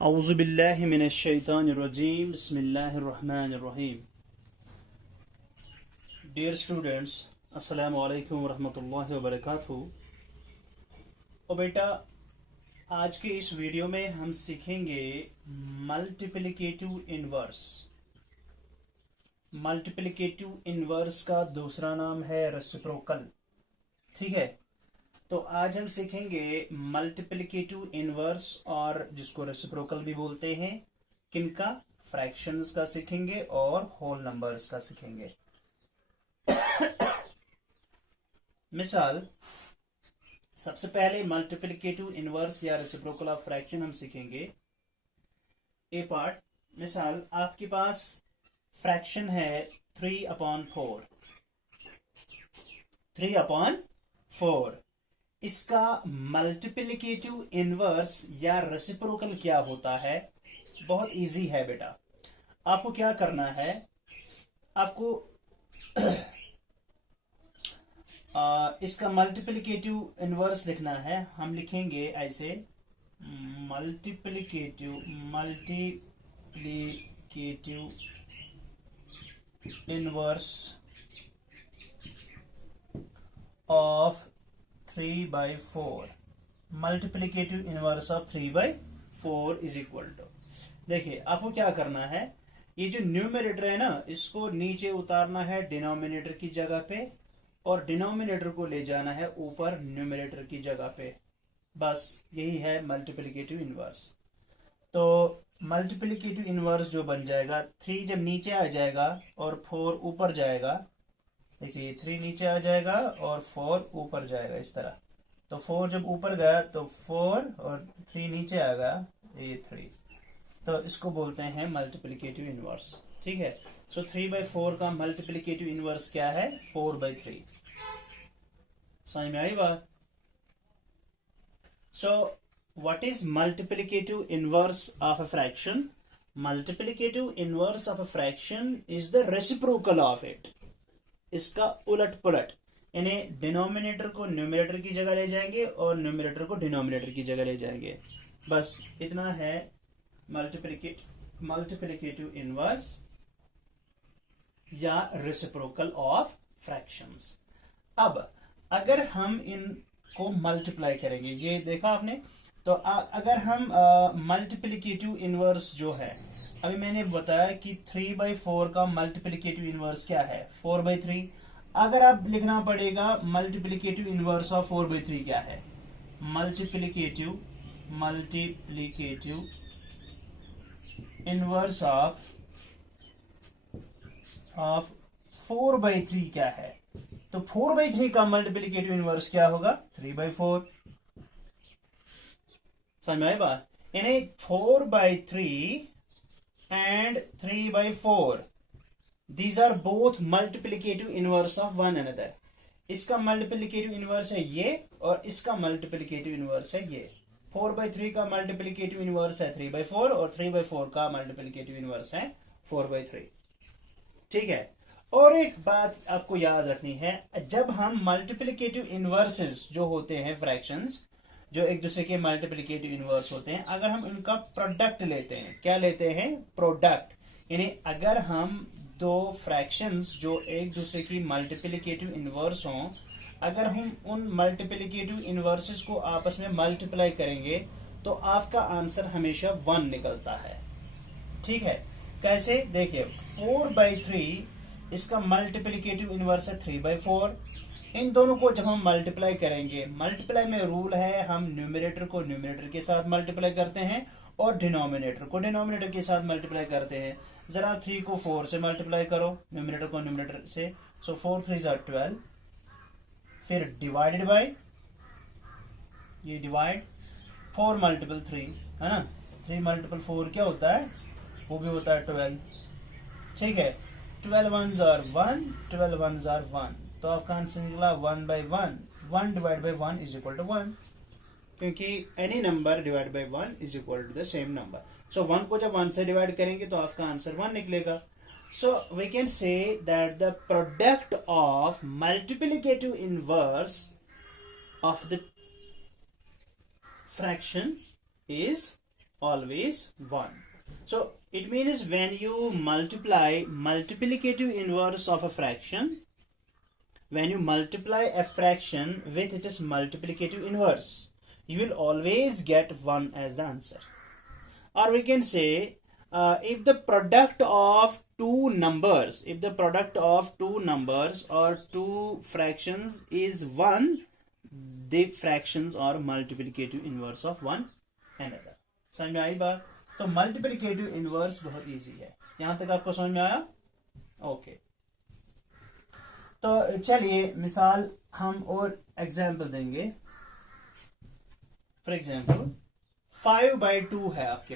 औज़ुबिल्लाहि मिनश्शैतानिर्रजीम बिस्मिल्लाहिर्रहमानिर्रहीम। Dear students, अस्सलामु अलैकुम वरहमतुल्लाहि वबरकातुहू। और बेटा, आज के इस वीडियो में हम सीखेंगे मल्टीप्लिकेटिव इनवर्स। मल्टीप्लिकेटिव इनवर्स का दूसरा नाम है रेसिप्रोकल। ठीक है, तो आज हम सीखेंगे मल्टीप्लिकेटिव इनवर्स, और जिसको रेसिप्रोकल भी बोलते हैं। किनका? फ्रैक्शंस का सीखेंगे और होल नंबर्स का सीखेंगे। मिसाल, सबसे पहले मल्टीप्लिकेटिव इनवर्स या रेसिप्रोकल ऑफ फ्रैक्शन हम सीखेंगे। ए पार्ट, मिसाल आपके पास फ्रैक्शन है 3/4। 3/4 इसका मल्टीप्लिकेटिव इनवर्स या रेसिप्रोकल क्या होता है? बहुत इजी है बेटा। आपको क्या करना है, आपको इसका मल्टीप्लिकेटिव इनवर्स लिखना है। हम लिखेंगे ऐसे, multiplicative inverse of 3/4। Multiplicative inverse of 3/4 is equal to, देखिए आपको क्या करना है, ये जो न्यूमरेटर है ना, इसको नीचे उतारना है डिनोमिनेटर की जगह पे, और डिनोमिनेटर को ले जाना है ऊपर न्यूमरेटर की जगह पे। बस यही है मल्टीप्लिकेटिव इनवर्स। तो मल्टीप्लिकेटिव इनवर्स जो बन जाएगा, 3 जब नीचे आ जाएगा और 4 ऊपर जाएगा। देखिए 3 नीचे आ जाएगा और 4 ऊपर जाएगा इस तरह। तो 4 जब ऊपर गया तो 4 और 3 नीचे आ गया, ये 3। तो इसको बोलते हैं मल्टीप्लिकेटिव इनवर्स। ठीक है, सो 3/4 का मल्टीप्लिकेटिव इनवर्स क्या है? 4/3। समझ में आई बात? So what is multiplicative inverse of a fraction? Multiplicative inverse of a fraction is the reciprocal of it. इसका उलट पुलट, यानी डिनोमिनेटर को न्यूमरेटर की जगह ले जाएंगे और न्यूमरेटर को डिनोमिनेटर की जगह ले जाएंगे। बस इतना है मल्टीप्लिकेटिव इनवर्स या रेसिप्रोकल ऑफ फ्रैक्शंस। अब अगर हम इनको मल्टीप्लाई करेंगे, ये देखा आपने, तो अगर हम मल्टीप्लिकेटिव इनवर्स जो है, अभी मैंने बताया कि 3/4 का मल्टीप्लिकेटिव इनवर्स क्या है? 4/3। अगर आप लिखना पड़ेगा मल्टीप्लिकेटिव इनवर्स ऑफ 4/3 क्या है? मल्टीप्लिकेटिव इनवर्स ऑफ 4/3 क्या है? तो 4/3 का मल्टीप्लिकेटिव इनवर्स क्या होगा? 3/4। समझ में आई बात? यानी 4/3 and 3/4, these are both multiplicative inverse of one another। इसका मल्टीप्लिकेटिव इनवर्स है ये, और इसका मल्टीप्लिकेटिव इनवर्स है ये। 4/3 का मल्टीप्लिकेटिव इनवर्स है 3/4, और 3/4 का मल्टीप्लिकेटिव इनवर्स है 4/3। ठीक है, और एक बात आपको याद रखनी है, जब हम मल्टीप्लिकेटिव इनवर्सेस जो होते हैं, फ्रैक्शंस जो एक दूसरे के मल्टीप्लिकेटिव इनवर्स होते हैं, अगर हम उनका प्रोडक्ट लेते हैं, क्या लेते हैं? प्रोडक्ट। यानी अगर हम दो फ्रैक्शंस जो एक दूसरे की मल्टीप्लिकेटिव इनवर्स हों, अगर हम उन मल्टीप्लिकेटिव इनवर्सेस को आपस में मल्टीप्लाई करेंगे तो आपका आंसर हमेशा 1 निकलता है। ठीक है, कैसे? देखिए 4/3 इसका मल्टीप्लिकेटिव इनवर्स है 3/4। इन दोनों को जब हम मल्टीप्लाई करेंगे, मल्टीप्लाई में रूल है, हम न्यूमरेटर को न्यूमरेटर के साथ मल्टीप्लाई करते हैं और डिनोमिनेटर को डिनोमिनेटर के साथ मल्टीप्लाई करते हैं। जरा 3 को 4 से मल्टीप्लाई करो, न्यूमरेटर को न्यूमरेटर से। सो 4 3 12, फिर डिवाइडेड बाय, ये डिवाइड 4 मल्टीपल 3 है ना, 3 मल्टीपल 4 क्या होता है? वो भी होता है 12। ठीक है, 12 ones are 1, 12 ones are 1, तो आपका आंसर निकला 1/1। 1 divide by 1 is equal to 1, क्योंकि any number divide by 1 is equal to the same number. So 1 को जब 1 से डिवाइड करेंगे तो आपका आंसर 1 निकलेगा। So we can say that the product of multiplicative inverse of the fraction is always 1. So it means when you multiply multiplicative inverse of a fraction, when you multiply a fraction with its multiplicative inverse, you will always get 1 as the answer. Or we can say if the product of two numbers, or two fractions is 1, the fractions are multiplicative inverse of one another. समझ में आई बात? तो multiplicative inverse बहुत easy है. यहां तक आपको समझ में आया? ओके. तो चलिए मिसाल हम और एग्जाम्पल देंगे. फॉर एग्जाम्पल 5/2 है आपके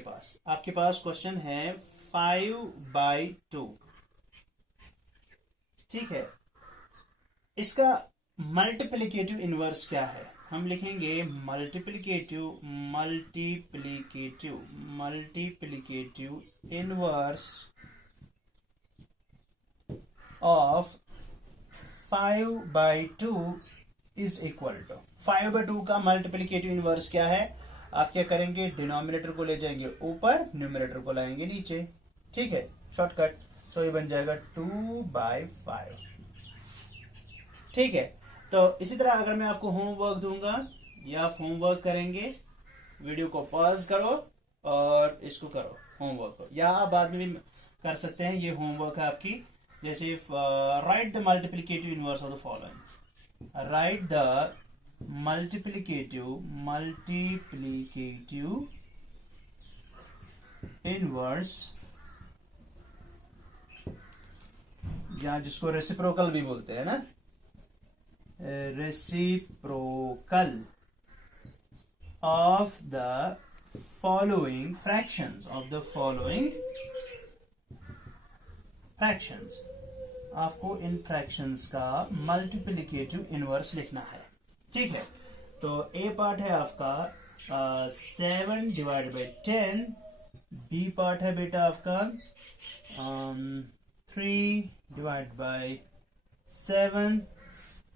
पास क्वेश्चन है 5/2. ठीक है. इसका मल्टीप्लिकेटिव इनवर्स क्या है? हम लिखेंगे multiplicative inverse of 5/2 is equal to 5/2 का मल्टीप्लिकेटिव इनवर्स क्या है? आप क्या करेंगे? डिनोमिनेटर को ले जाएंगे ऊपर, न्यूमरेटर को लाएंगे नीचे. ठीक है, शॉर्टकट. सो ये बन जाएगा 2/5. ठीक है. तो इसी तरह अगर मैं आपको होमवर्क दूंगा, या आप होमवर्क करेंगे, वीडियो को पॉज करो और इसको करो होमवर्क को, या आप बाद में भी कर सकते हैं. ये होमवर्क है आपकी. जैसे right the multiplicative inverse of the following. Right the multiplicative inverse, या जिसको रेसिप्रोकल भी बोलते हैं ना, reciprocal of the following fractions, आपको इन फ्रैक्शंस का मल्टीप्लिकेटिव इनवर्स लिखना है. ठीक है. तो ए पार्ट है आपका 7/10. बी पार्ट है बेटा आपका 3/7.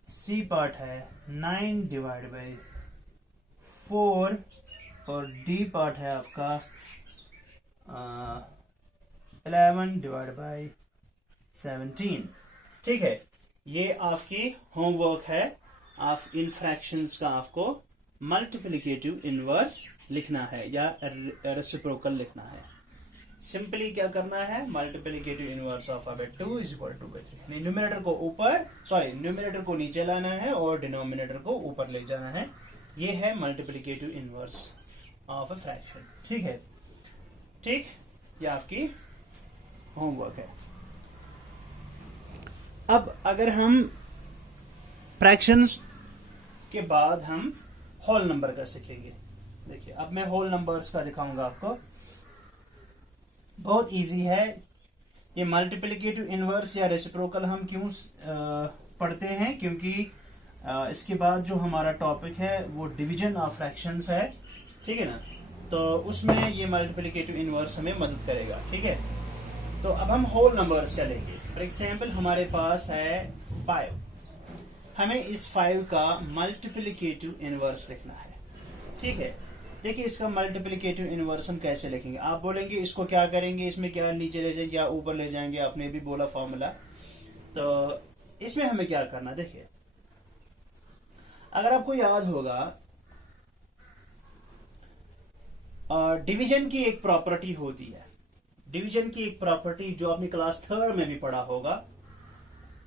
सी पार्ट है 9/4 और डी पार्ट है आपका 11/17. ठीक है. ये आपकी होमवर्क है. आप इन फ्रैक्शंस का आपको मल्टीप्लिकेटिव इनवर्स लिखना है या रेसिप्रोकल लिखना है. सिंपली क्या करना है? Multiplicative inverse of 2 is equal to 3. Numerator को न्यूमरेटर को नीचे लाना है और डिनोमिनेटर को ऊपर ले जाना है. ये है multiplicative inverse of a fraction. ठीक है. ठीक, ये आपकी होमवर्क है. अब अगर हम फ्रैक्शंस के बाद हम होल नंबर का सीखेंगे. देखिए, अब मैं होल नंबर्स का दिखाऊंगा आपको. बहुत इजी है. ये मल्टीप्लिकेटिव इनवर्स या रेसिप्रोकल हम क्यों पढ़ते हैं? क्योंकि इसके बाद जो हमारा टॉपिक है वो डिवीजन ऑफ फ्रैक्शंस है. ठीक है ना? तो उसमें ये मल्टीप्लिकेटिव इनवर्स हमें मदद करेगा. ठीक है. तो अब हम होल नंबर्स का लेंगे. फॉर एग्जाम्पल हमारे पास है 5. हमें इस 5 का मल्टीप्लिकेटिव इनवर्स लिखना है. ठीक है. देखिए, इसका मल्टीप्लिकेटिव इनवर्स हम कैसे लिखेंगे? आप बोलेंगे इसको क्या करेंगे, इसमें क्या नीचे ले जाएंगे या ऊपर ले जाएंगे? आपने भी बोला फॉर्मूला. तो इसमें हमें क्या करना, देखिए, अगर आपको याद होगा डिवीजन की एक प्रॉपर्टी होती है. डिवीजन की एक प्रॉपर्टी जो आपने क्लास 3 में भी पढ़ा होगा.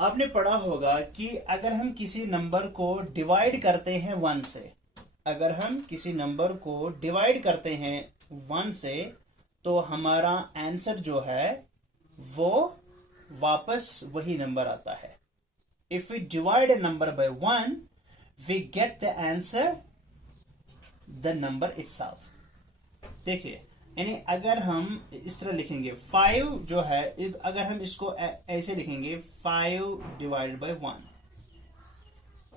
आपने पढ़ा होगा कि अगर हम किसी नंबर को डिवाइड करते हैं 1 से, अगर हम किसी नंबर को डिवाइड करते हैं 1 से, तो हमारा आंसर जो है वो वापस वही नंबर आता है. If we divide a number by 1, we get the answer the number itself. देखिए, यानी अगर हम इस तरह लिखेंगे 5 जो है, अगर हम इसको ऐसे लिखेंगे 5 डिवाइडेड बाय 1,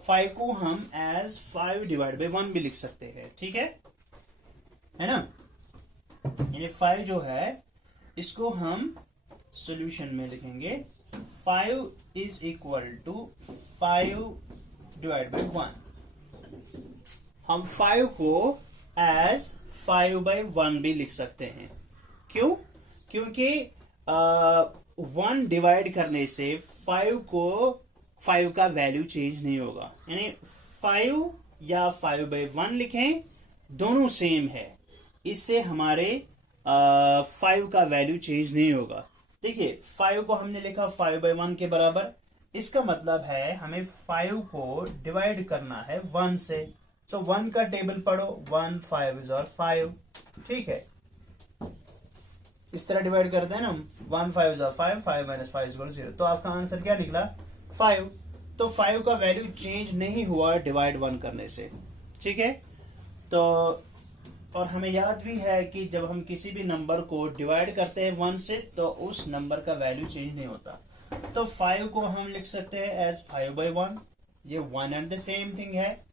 5 को हम एज 5 डिवाइड बाय 1 भी लिख सकते हैं. ठीक है ना? यानी 5 जो है इसको हम सॉल्यूशन में लिखेंगे 5 is equal to 5 divide by 1. हम 5 को एज 5/1 भी लिख सकते हैं। क्यों? क्योंकि 1 डिवाइड करने से 5 का वैल्यू चेंज नहीं होगा, यानी 5 या 5/1 लिखें, दोनों सेम है, इससे हमारे 5 का वैल्यू चेंज नहीं होगा। देखिए 5 को हमने लिखा 5/1 के बराबर, इसका मतलब है हमें 5 को डिवाइड करना है 1 से। तो 1 का टेबल पढ़ो, 1 5 is और 5, ठीक है, इस तरह डिवाइड करते हैं ना, 1 5 is और 5, 5 minus 5 is equal to 0। तो आपका आंसर क्या निकला? 5। तो 5 का वैल्यू चेंज नहीं हुआ डिवाइड 1 करने से, ठीक है। तो और हमें याद भी है कि जब हम किसी भी नंबर को डिवाइड करते हैं 1 से, तो उस नंबर का वैल्यू चेंज नहीं होता। तो 5 को हम लिख सकते हैं एज 5/1, ये 1 एंड द सेम थिंग है,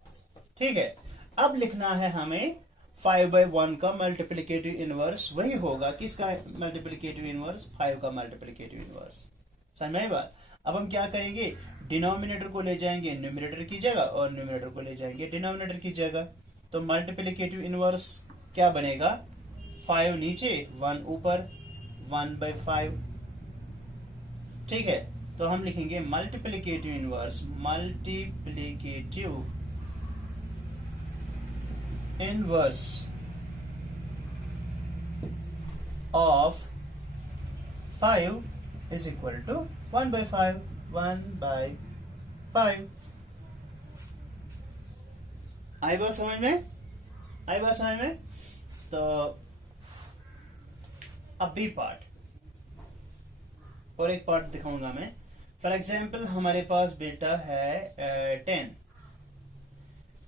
ठीक है। अब लिखना है हमें 5/1 का मल्टीप्लिकेटिव इनवर्स, वही होगा किसका मल्टीप्लिकेटिव इनवर्स? 5 का मल्टीप्लिकेटिव इनवर्स। समझ में आई बात? अब हम क्या करेंगे, डिनोमिनेटर को ले जाएंगे न्यूमरेटर की जगह और न्यूमरेटर को ले जाएंगे डिनोमिनेटर की जगह। तो मल्टीप्लिकेटिव इनवर्स क्या बनेगा? 5 नीचे 1 ऊपर, 1/5, ठीक है। तो हम लिखेंगे multiplicative inverse, multiplicative inverse of 5 is equal to 1/5, 1/5। आई बात समझ में? आई बात समझ में? तो अब बी पार्ट, और एक पार्ट दिखाऊंगा मैं। फॉर एग्जाम्पल हमारे पास बेटा है 10,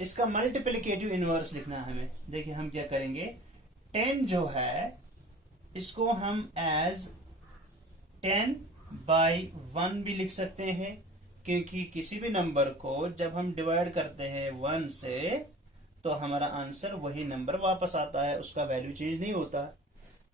इसका मल्टीप्लिकेटिव इनवर्स लिखना है हमें। देखिए हम क्या करेंगे, 10 जो है इसको हम एज 10/1 भी लिख सकते हैं, क्योंकि किसी भी नंबर को जब हम डिवाइड करते हैं 1 से, तो हमारा आंसर वही नंबर वापस आता है, उसका वैल्यू चेंज नहीं होता।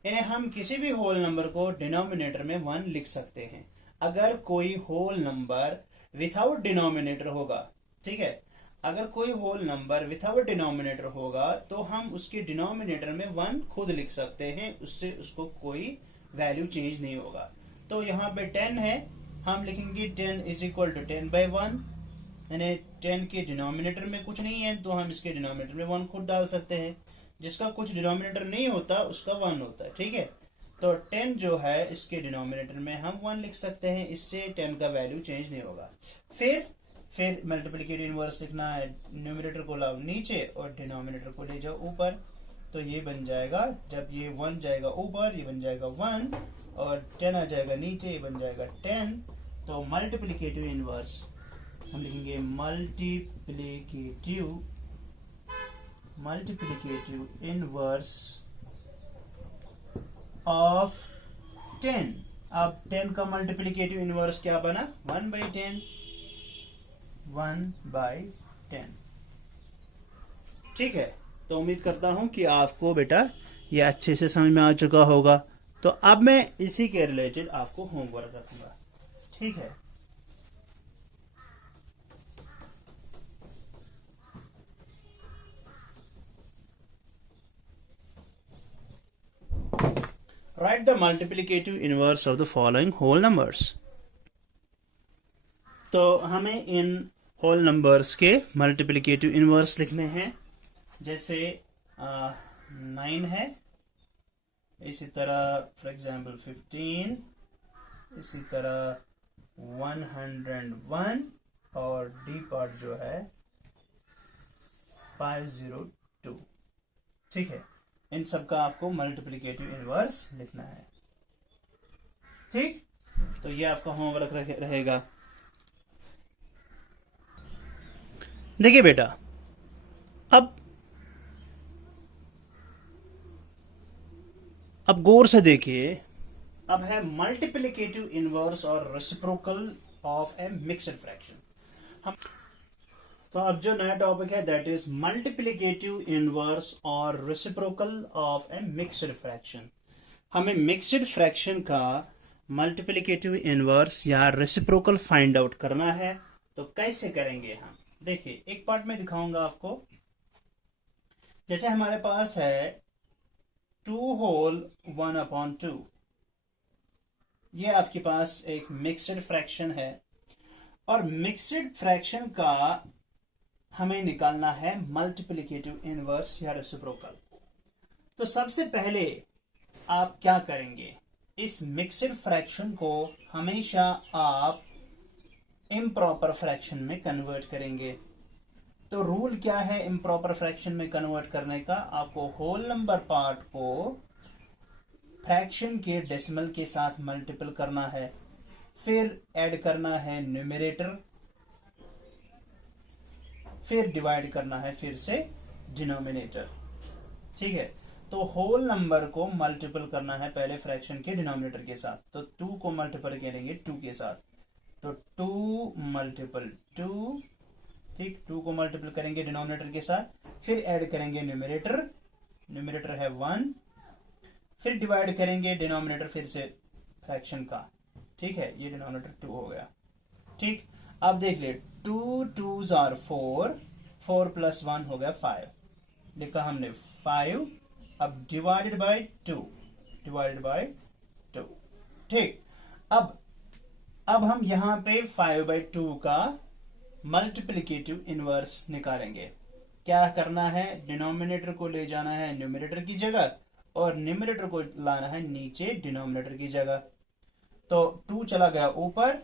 यानी हम किसी भी होल नंबर को डिनोमिनेटर में 1 लिख सकते हैं। अगर कोई होल नंबर विथआउट डिनोमिनेटर होगा, ठीक है, अगर कोई होल नंबर विथआउट डिनोमिनेटर होगा तो हम उसके डिनोमिनेटर में 1 खुद लिख सकते हैं, उससे उसको कोई वैल्यू चेंज नहीं होगा। तो यहाँ पे 10 है, हम लिखेंगे 10 इज इक्वल टू 10/1, यानी 10 के डिनोमिनेटर में कुछ नहीं है तो हम इसके डिनोमिनेटर में 1 खुद डाल सकते हैं। जिसका कुछ डिनोमिनेटर नहीं होता उसका 1 होता है, ठीक है। तो 10 जो है इसके डिनोमिनेटर में हम 1 लिख सकते हैं, इससे 10 का वैल्यू चेंज नहीं होगा। फिर मल्टीप्लिकेटिव इनवर्स लिखना है, न्यूमरेटर को लाओ नीचे और डिनोमिनेटर को ले जाओ ऊपर। तो ये बन जाएगा, जब ये 1 जाएगा ऊपर ये बन जाएगा 1, और 10 आ जाएगा नीचे ये बन जाएगा 10। तो मल्टीप्लिकेटिव इनवर्स हम लिखेंगे मल्टीप्लिकेटिव इनवर्स ऑफ 10। अब 10 का मल्टीप्लिकेटिव इनवर्स क्या बना? 1/10, 1/10, ठीक है। तो उम्मीद करता हूं कि आपको बेटा ये अच्छे से समझ में आ चुका होगा। तो अब मैं इसी के रिलेटेड आपको होमवर्क रखूंगा, ठीक है। Write the multiplicative inverse of the following whole numbers। तो हमें इन होल नंबर्स के मल्टीप्लिकेटिव इनवर्स लिखने हैं। जैसे 9 है, इसी तरह फॉर एग्जाम्पल 15, इसी तरह 101, और डी पार्ट जो है 502, ठीक है। इन सब का आपको मल्टीप्लिकेटिव इनवर्स लिखना है, ठीक। तो ये आपका होमवर्क रहेगा। देखिए बेटा, अब गौर से देखिए, अब है मल्टीप्लिकेटिव इनवर्स और reciprocal of A mixed fraction. तो अब जो नया टॉपिक है दैट इज मल्टीप्लिकेटिव इनवर्स और reciprocal of A mixed fraction. हमें मिक्स्ड फ्रैक्शन का मल्टीप्लिकेटिव इनवर्स या रेसिप्रोकल फाइंड आउट करना है। तो कैसे करेंगे हम? देखिए एक पार्ट में दिखाऊंगा आपको। जैसे हमारे पास है 2 होल 1/2। ये आपके पास एक मिक्स्ड फ्रैक्शन है और मिक्स्ड फ्रैक्शन का हमें निकालना है मल्टीप्लिकेटिव इनवर्स या रेसिप्रोकल। तो सबसे पहले आप क्या करेंगे, इस मिक्स्ड फ्रैक्शन को हमेशा आप इम्प्रॉपर फ्रैक्शन में कन्वर्ट करेंगे। तो रूल क्या है इम्प्रॉपर फ्रैक्शन में कन्वर्ट करने का? आपको होल नंबर पार्ट को फ्रैक्शन के डेसिमल के साथ मल्टीपल करना है, फिर ऐड करना है न्यूमरेटर, फिर डिवाइड करना है फिर से डिनोमिनेटर। ठीक है, तो होल नंबर को मल्टीपल करना है पहले फ्रैक्शन के डिनोमिनेटर के साथ। तो 2 को मल्टीपल करेंगे 2 के साथ, तो 2 मल्टीपल 2। ठीक, 2 को मल्टीपल करेंगे डिनोमिनेटर के साथ, फिर ऐड करेंगे न्यूमरेटर, न्यूमरेटर है 1, फिर डिवाइड करेंगे डिनोमिनेटर फिर से फ्रैक्शन का। ठीक है, ये डिनोमिनेटर 2 हो गया। ठीक, अब देख ले 2 2s are 4, 4 + 1 हो गया 5, लिखा हमने 5। अब डिवाइडेड बाय 2, डिवाइडेड बाय 2। ठीक, अब हम यहां पे 5/2 का मल्टीप्लिकेटिव इनवर्स निकालेंगे। क्या करना है, डिनोमिनेटर को ले जाना है न्यूमरेटर की जगह और न्यूमरेटर को लाना है नीचे डिनोमिनेटर की जगह। तो 2 चला गया ऊपर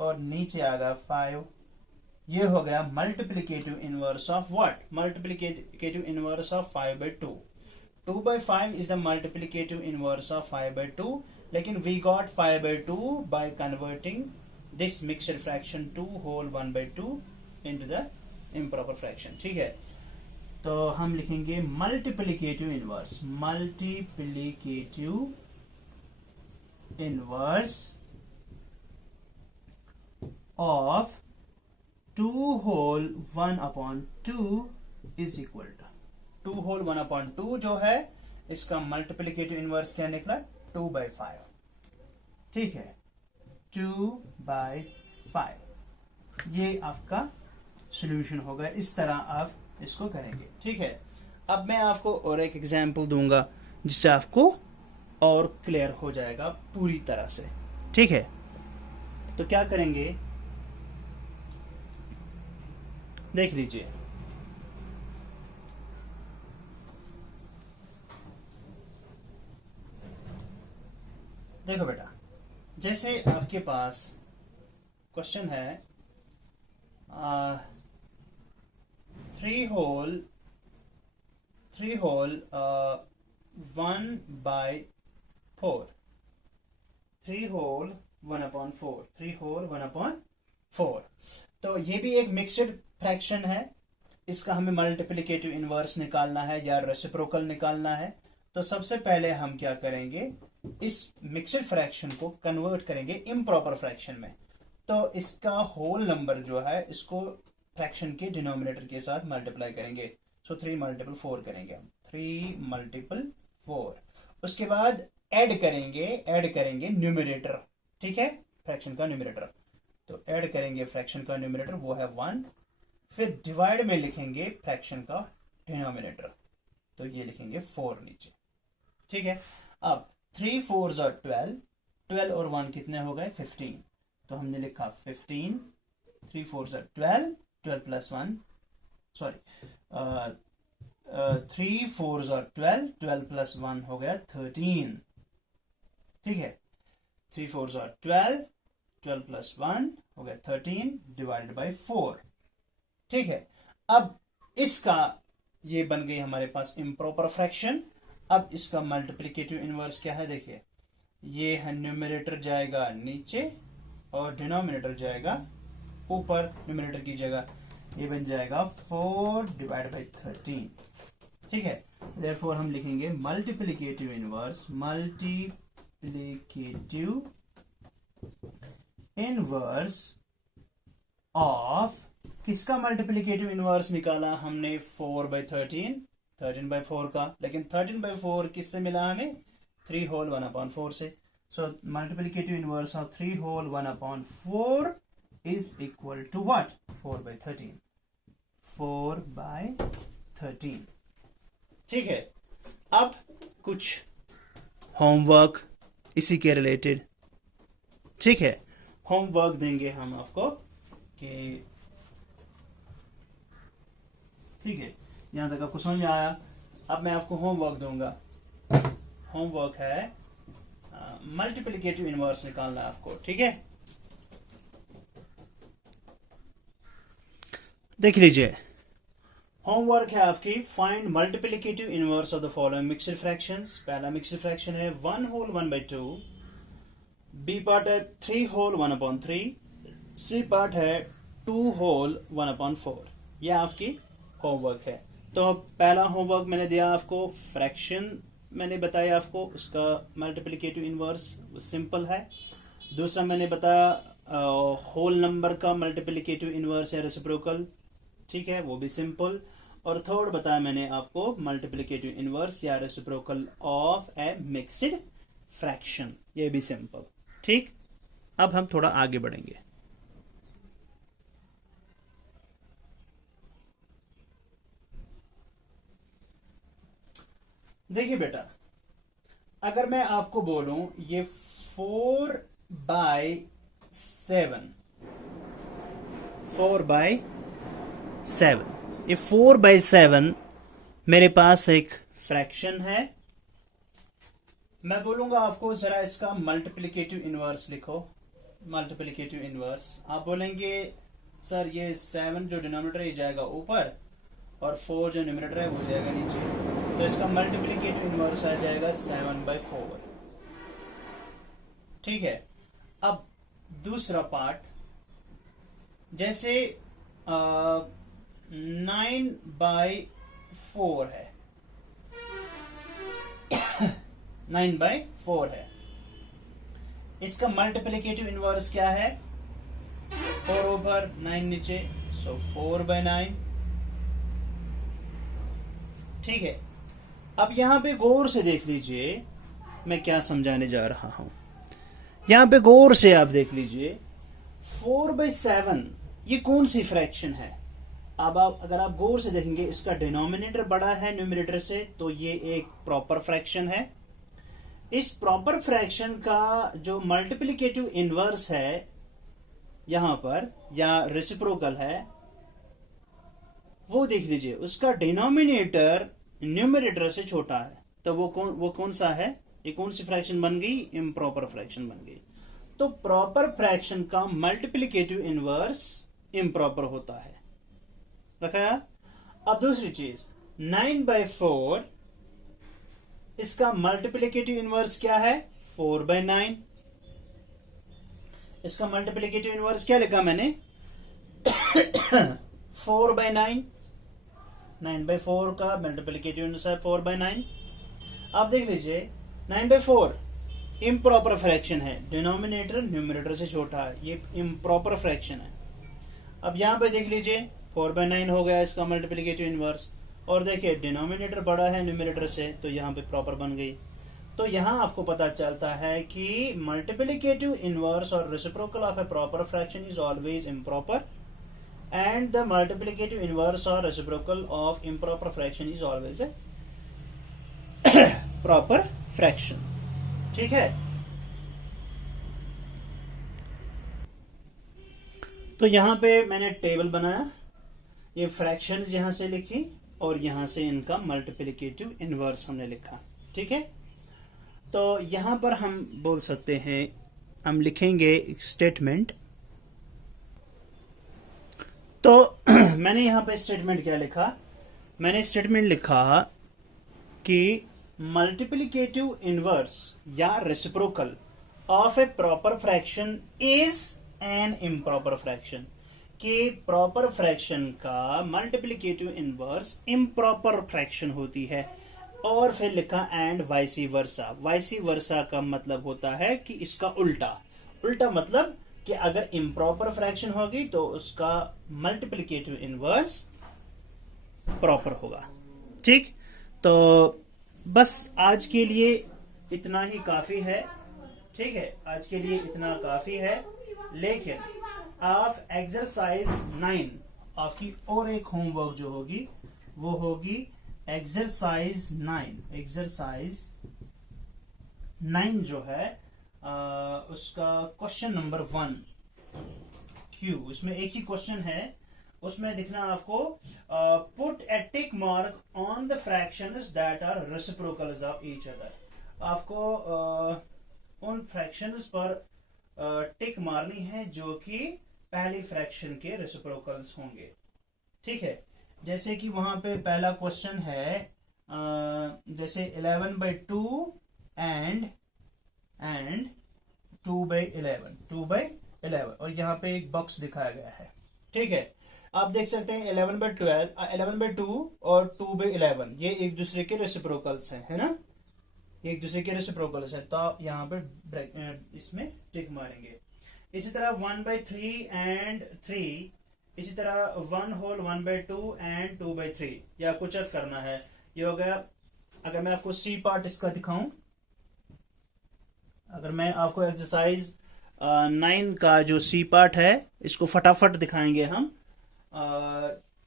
और नीचे आ गया 5। ये हो गया multiplicative inverse of what? Multiplicative inverse of 5/2। 2/5 is the multiplicative inverse of 5/2, लेकिन we got 5/2 by converting this mixed fraction 2 whole 1/2 into the improper fraction. ठीक है, तो हम लिखेंगे multiplicative inverse, multiplicative inverse of 2 whole 1/2 is equal to 2 whole 1/2 जो है इसका multiplicative inverse क्या निकला? 2/5। ठीक है, 2/5 ये आपका सॉल्यूशन होगा। इस तरह आप इसको करेंगे। ठीक है, अब मैं आपको और एक एग्जांपल दूंगा जिससे आपको और क्लियर हो जाएगा पूरी तरह से। ठीक है, तो क्या करेंगे देख लीजिए। देखो बेटा, जैसे आपके पास क्वेश्चन है 3 होल 1/4, 3 होल 1/4, 3 होल 1/4। तो ये भी एक मिक्स्ड फ्रैक्शन है, इसका हमें मल्टीप्लिकेटिव इनवर्स निकालना है या रेसिप्रोकल निकालना है। तो सबसे पहले हम क्या करेंगे, इस मिक्स्ड फ्रैक्शन को कन्वर्ट करेंगे इम्प्रॉपर फ्रैक्शन में। तो इसका होल नंबर जो है इसको फ्रैक्शन के डिनोमिनेटर के साथ मल्टीप्लाई करेंगे। सो 3 × 4 करेंगे हम, 3 × 4। उसके बाद ऐड करेंगे न्यूमरेटर। ठीक है, फ्रैक्शन का न्यूमरेटर, तो ऐड करेंगे फ्रैक्शन का न्यूमरेटर, वो है 1। फिर डिवाइड में लिखेंगे फ्रैक्शन का डिनोमिनेटर, तो ये लिखेंगे 4 नीचे। ठीक है, अब 3 4s are 12, 12 और 1 कितने हो गए? 15। तो हमने लिखा 15, 3 4s are 12, 12 + 1, sorry 3 4s are 12, 12 + 1 हो गया 13। ठीक है, 3 4s are 12, 12 + 1 हो गया 13 डिवाइडेड बाय 4। ठीक है, अब इसका ये बन गई हमारे पास इम्प्रॉपर फ्रैक्शन। अब इसका मल्टीप्लिकेटिव इनवर्स क्या है? देखिए, ये है न्यूमरेटर जाएगा नीचे और डिनोमिनेटर जाएगा ऊपर न्यूमरेटर की जगह, ये बन जाएगा 4 डिवाइड बाय 13। ठीक है, देयरफॉर हम लिखेंगे multiplicative inverse, multiplicative inverse of, किसका मल्टीप्लिकेटिव इनवर्स निकाला हमने? 4/13, 13/4 का, लेकिन 13/4 किससे मिला हमें? 3 होल 1/4 से। So multiplicative inverse of 3 whole 1/4 is equal to what? 4/13, 4/13। ठीक है, अब कुछ होमवर्क इसी के रिलेटेड, ठीक है। होमवर्क देंगे हम आपको कि ठीक है, यहां तक आपको समझ में आया। अब मैं आपको होमवर्क दूंगा। होमवर्क है मल्टीप्लिकेटिव इनवर्स निकालना है आपको, ठीक है। देख लीजिए, होमवर्क है आपकी find multiplicative inverse of the following mixed fractions. पहला मिक्स्ड फ्रैक्शन है 1 होल 1/2, बी पार्ट है 3 होल 1/3, सी पार्ट है 2 होल 1/4। यह आपकी होमवर्क है। तो पहला होमवर्क मैंने दिया आपको, फ्रैक्शन मैंने बताया आपको, उसका मल्टीप्लिकेटिव इनवर्स सिंपल है। दूसरा मैंने बताया होल नंबर का मल्टीप्लिकेटिव इनवर्स है रेसिप्रोकल, ठीक है, वो भी सिंपल। और थर्ड बताया मैंने आपको मल्टीप्लिकेटिव इनवर्स या reciprocal of A mixed fraction, ये भी सिंपल, ठीक। अब हम थोड़ा आगे बढ़ेंगे। देखिए बेटा, अगर मैं आपको बोलूं ये 4/7, 4/7, ये 4/7 मेरे पास एक फ्रैक्शन है। मैं बोलूंगा आपको जरा इसका मल्टीप्लिकेटिव इनवर्स लिखो। मल्टीप्लिकेटिव इनवर्स आप बोलेंगे सर ये 7 जो डिनोमिनेटर है जाएगा ऊपर और 4 जो न्यूमरेटर है वो जाएगा नीचे, तो इसका मल्टीप्लिकेटिव इनवर्स आ जाएगा 7/4, ठीक है। अब दूसरा पार्ट, जैसे 9/4 है, 9/4 है, इसका मल्टीप्लिकेटिव इनवर्स क्या है? 4 ऊपर 9 नीचे, सो 4/9, ठीक है। अब यहां पे गौर से देख लीजिए मैं क्या समझाने जा रहा हूं। यहां पे गौर से आप देख लीजिए 4/7 ये कौन सी फ्रैक्शन है। अब आप अगर आप गौर से देखेंगे इसका डिनोमिनेटर बड़ा है न्यूमरेटर से, तो ये एक प्रॉपर फ्रैक्शन है। इस प्रॉपर फ्रैक्शन का जो मल्टीप्लिकेटिव इनवर्स है यहां पर या रेसिप्रोकल है, वो देख लीजिए उसका डिनोमिनेटर न्यूमरेटर से छोटा है, तो वो कौन सा है? ये कौन सी फ्रैक्शन बन गई? इम्प्रॉपर फ्रैक्शन बन गई। तो प्रॉपर फ्रैक्शन का मल्टीप्लिकेटिव इनवर्स इम्प्रॉपर होता है, रखा। अब दूसरी चीज 9/4, इसका मल्टीप्लिकेटिव इनवर्स क्या है? 4/9। इसका मल्टीप्लिकेटिव इनवर्स क्या लिखा मैंने? 4/9। 9/4 का मल्टीप्लिकेटिव इनवर्स है 4/9। आप देख लीजिए 9/4 इम्प्रॉपर फ्रैक्शन है, डिनोमिनेटर न्यूमरेटर से छोटा है, ये इम्प्रॉपर फ्रैक्शन है। अब यहां पे देख लीजिए 4/9 हो गया इसका मल्टीप्लिकेटिव इनवर्स, और देखिए डिनोमिनेटर बड़ा है न्यूमरेटर से, तो यहां पे प्रॉपर बन गई। तो यहां आपको पता चलता है कि मल्टीप्लिकेटिव इनवर्स और reciprocal of A proper fraction is always improper, and the multiplicative inverse or reciprocal of improper fraction is always a proper fraction, ठीक है। तो यहां पे मैंने टेबल बनाया, ये फ्रैक्शंस यहां से लिखी और यहां से इनका मल्टीप्लिकेटिव इनवर्स हमने लिखा, ठीक है। तो यहां पर हम बोल सकते हैं, हम लिखेंगे स्टेटमेंट। तो मैंने यहां पे स्टेटमेंट क्या लिखा? मैंने स्टेटमेंट लिखा कि मल्टीप्लिकेटिव इनवर्स या reciprocal of A proper fraction is an improper fraction, कि प्रॉपर फ्रैक्शन का मल्टीप्लिकेटिव इनवर्स इम्प्रॉपर फ्रैक्शन होती है। और फिर लिखा एंड वाइसी वर्सा। वाइसी वर्सा का मतलब होता है कि इसका उल्टा। उल्टा मतलब कि अगर इम्प्रॉपर फ्रैक्शन होगी तो उसका मल्टीप्लिकेटिव इनवर्स प्रॉपर होगा, ठीक। तो बस आज के लिए इतना ही काफी है, ठीक है, आज के लिए इतना काफी है। लेकिन आप एक्सरसाइज 9 आपकी और एक होमवर्क जो होगी वो होगी एक्सरसाइज 9। एक्सरसाइज 9 जो है उसका क्वेश्चन नंबर 1 क्यू, इसमें एक ही क्वेश्चन है, उसमें दिखना आपको put a tick mark on the fractions that are reciprocals of each other. आपको उन फ्रैक्शंस पर टिक मारनी है जो कि पहली फ्रैक्शन के रेसिप्रोकल्स होंगे। ठीक है, जैसे कि वहां पे पहला क्वेश्चन है जैसे 11/2 एंड 2/11 और यहाँ पे एक बॉक्स दिखाया गया है। ठीक है, आप देख सकते हैं 11/2 और 2/11 ये एक दूसरे के रेसिप्रोकल्स हैं, है ना, एक दूसरे के रेसिप्रोकल्स हैं, तो आप यहाँ पे इसमें टिक मारेंगे। इसी तरह 1/3 एंड 3, इसी तरह 1/2 एंड 2/3, या कुछ अर्थ करना है, ये हो गया। अगर मैं आपको सी पार्ट इसका दिखाऊं, अगर मैं आपको एक्सरसाइज 9 का जो सी पार्ट है इसको फटाफट दिखाएंगे हम।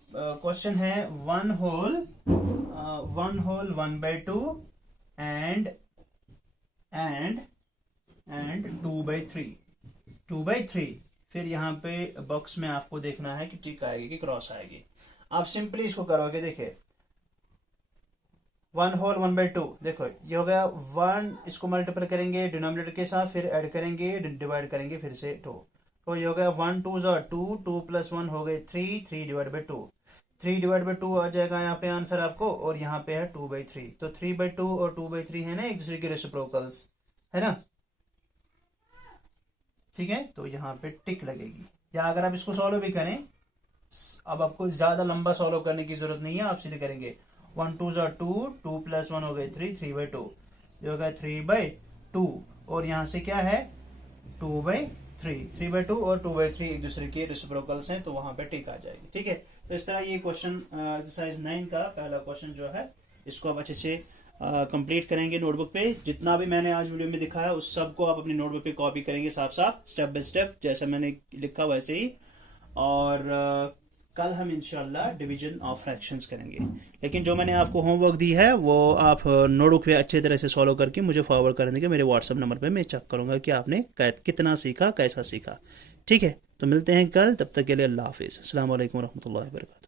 क्वेश्चन है 1/2 एंड 2/3, फिर यहाँ पे बॉक्स में आपको देखना है कि टिक आएगी कि क्रॉस आएगी। आप सिंपली इसको करोगे, देखिए 1/2 देखो ये हो गया 1, इसको मल्टीप्लाई करेंगे डिनोमिनेटर के साथ, फिर ऐड करेंगे, डिवाइड करेंगे फिर से 2, तो ये हो गया 1 2 2, 2 + 1 हो गए 3, 3/2, 3/2 आ जाएगा यहाँ पे आंसर आपको, और यहाँ पे है 2/3, तो 3/2 और 2/3 है ना एक दूसरे के रेसिप्रोकल्स, है ना। ठीक है, तो यहाँ पे टिक लगेगी। या अगर आप इसको सॉल्व भी करें, अब आपको ज्यादा लंबा सॉल्व करने की जरूरत नहीं है, आप सीधे करेंगे 1 2 2, 2 + 1 हो गए 3, 3/2, ये हो गया 3/2, और यहाँ से क्या है 2/3, 3/2 और 2/3 एक दूसरे के रेसिप्रोकल्स हैं, तो वहां पे टिक आ जाएगी। ठीक है, तो इस तरह ये क्वेश्चन एक्सरसाइज 9 का पहला क्वेश्चन जो है इसको आप अच्छे से कंप्लीट करेंगे नोटबुक पे। जितना भी मैंने आज वीडियो में दिखाया उस सब को आप अपनी नोटबुक पे कॉपी करेंगे साफ साफ, स्टेप बाय स्टेप, जैसा मैंने लिखा वैसे ही। और कल हम इंशाल्लाह डिवीजन ऑफ फ्रैक्शंस करेंगे। लेकिन जो मैंने आपको होमवर्क दी है वो आप नोटबुक पे अच्छे तरह से सॉल्व करके मुझे फॉरवर्ड कर देंगे मेरे व्हाट्सएप नंबर पे, मैं चेक करूंगा कि आपने कितना सीखा, कैसा सीखा। ठीक है, तो मिलते हैं कल, तब तक के लिए अल्लाह हाफिज़, अस्सलाम वालेकुम रहमतुल्लाहि व बरकातहू।